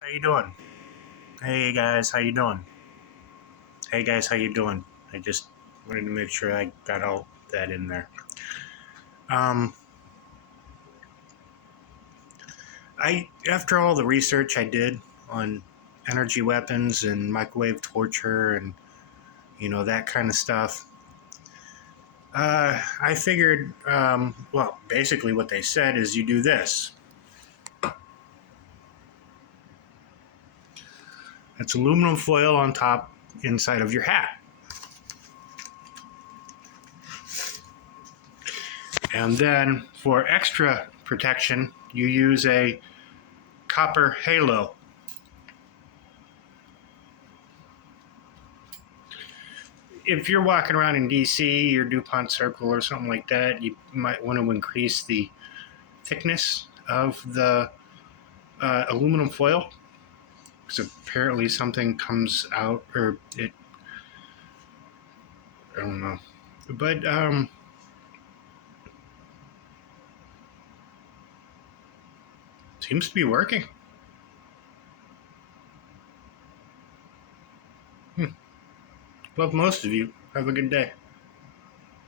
How you doing? Hey guys, how you doing? Hey guys, how you doing? I just wanted to make sure I got all that in there. Um, I after all the research I did on energy weapons and microwave torture and that kind of stuff, I figured. Well, basically what they said is you do this. It's aluminum foil on top inside of your hat, and then for extra protection, you use a copper halo. If you're walking around in DC or DuPont Circle or something like that, you might want to increase the thickness of the aluminum foil because apparently something comes out or it, I don't know. But seems to be working. Love most of you. Have a good day.